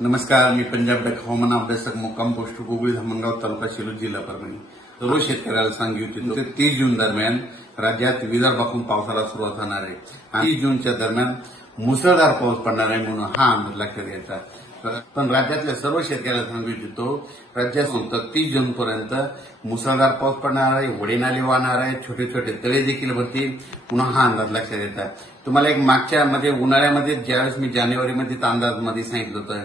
नमस्कार मी पंजाब डक हवामान अभ्यासक मुक्काम पोस्ट गोगळी धामणगाव तालुका शिरूर जिल्हा परभणी. सर्व शेतकऱ्याला सांगू इच्छितो तीस जून दरम्यान राज्यात विदर्भातून पावसाला सुरुवात होणार आहे. आणि तीस जूनच्या दरम्यान मुसळधार पाऊस पडणार आहे म्हणून हा अंदाज लक्षात घ्यायचा. पण राज्यातल्या सर्व शेतकऱ्याला सांगू इच्छितो राज्यात तीस जून पर्यंत मुसळधार पाऊस पडणार आहे वडेनाले वाहणार आहे छोटे छोटे तळे देखील भरतील पुन्हा हा अंदाज लक्षात येतात तुम्हाला एक मागच्या मध्ये उन्हाळ्यामध्ये ज्यावेळेस मी जानेवारीमध्ये अंदाजमध्ये सांगितलं होतं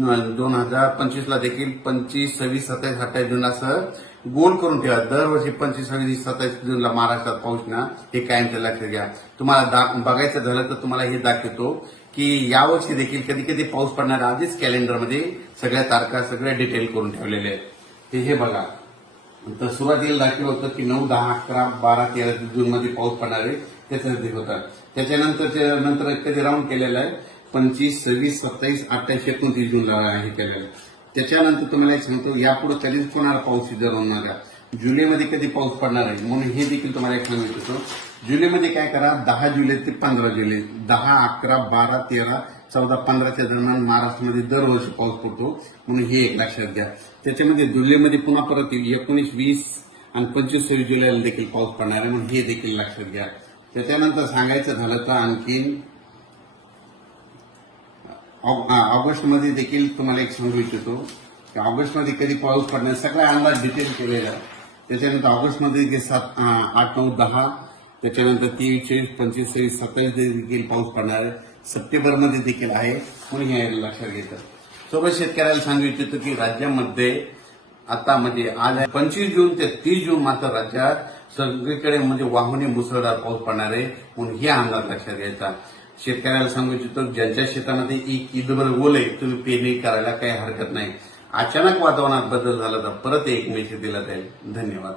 दोन हजार पंचवीसला देखील पंचवीस सव्वीस सत्तावीस अठ्ठावीस जून असं गोल करून ठेवा. दरवर्षी पंचवीस सव्वीस सत्तावीस जूनला महाराष्ट्रात पाऊस ना हे कायमचं लक्षात घ्या तुम्हाला दा- बघायचं झालं तर तुम्हाला हे दाखवतो की यावर्षी देखील कधी कधी पाऊस पडणार आधीच कॅलेंडरमध्ये सगळ्या तारखा सगळ्या डिटेल करून ठेवलेल्या आहेत. हे हे बघा. तर सुरुवातीला दाखवलं होतं की नऊ दहा अकरा बारा तेरा जूनमध्ये पाऊस पडणार आहे. त्याचं ते होतं त्याच्यानंतर नंतर कधी राऊंड केलेलं आहे? पंचवीस सव्वीस सत्तावीस अठ्ठावीस एकोणतीस जूनला हे केलेलं? त्याच्यानंतर तुम्हाला एक सांगतो यापुढे कधीच कोणाला पाऊस जाणवू नका. जुलैमध्ये कधी पाऊस पडणार आहे म्हणून हे देखील तुम्हाला एक सांगू इच्छितो. जुलैमध्ये काय करा दहा जुलै ते पंधरा जुलै दहा अकरा बारा तेरा चौदा पंधराच्या दरम्यान महाराष्ट्रामध्ये दरवर्षी पाऊस पडतो म्हणून हे एक लक्षात घ्या. त्याच्यामध्ये जुलैमध्ये पुन्हा परत एकोणीस वीस आणि पंचवीस सव्वीस जुलैला देखील पाऊस पडणार आहे म्हणून हे देखील लक्षात घ्या. त्याच्यानंतर सांगायचं झालं तर आणखीन ऑगस्टमध्ये देखील तुम्हाला एक सांगू इच्छितो की ऑगस्टमध्ये कधी पाऊस पडणार सगळा अंदाज डिटेल केलेला त्याच्यानंतर ऑगस्टमध्ये देखील सात आठ नऊ दहा त्याच्यानंतर तेवीस चोवीस पंचवीस सव्वीस सत्तावीस देखील पाऊस पडणार आहे. सप्टेंबरमध्ये देखील आहे. म्हणून हे लक्षात घेतं. सर्व शेतकऱ्याला सांगू इच्छितो की राज्यामध्ये आता म्हणजे आज पंचवीस जून ते तीस जून मात्र राज्यात सगळीकडे म्हणजे वाहुने मुसळधार पाऊस पडणार आहे. म्हणून हे अंदाज लक्षात घ्यायचा. शेतकऱ्याला सांगू इच्छितो ज्यांच्या शेतामध्ये एक ईदभर ओले तुम्ही पेरणी करायला काही हरकत नाही. अचानक वातावरणात बदल झाला तर परत एक मेसेज दिला जाईल. धन्यवाद.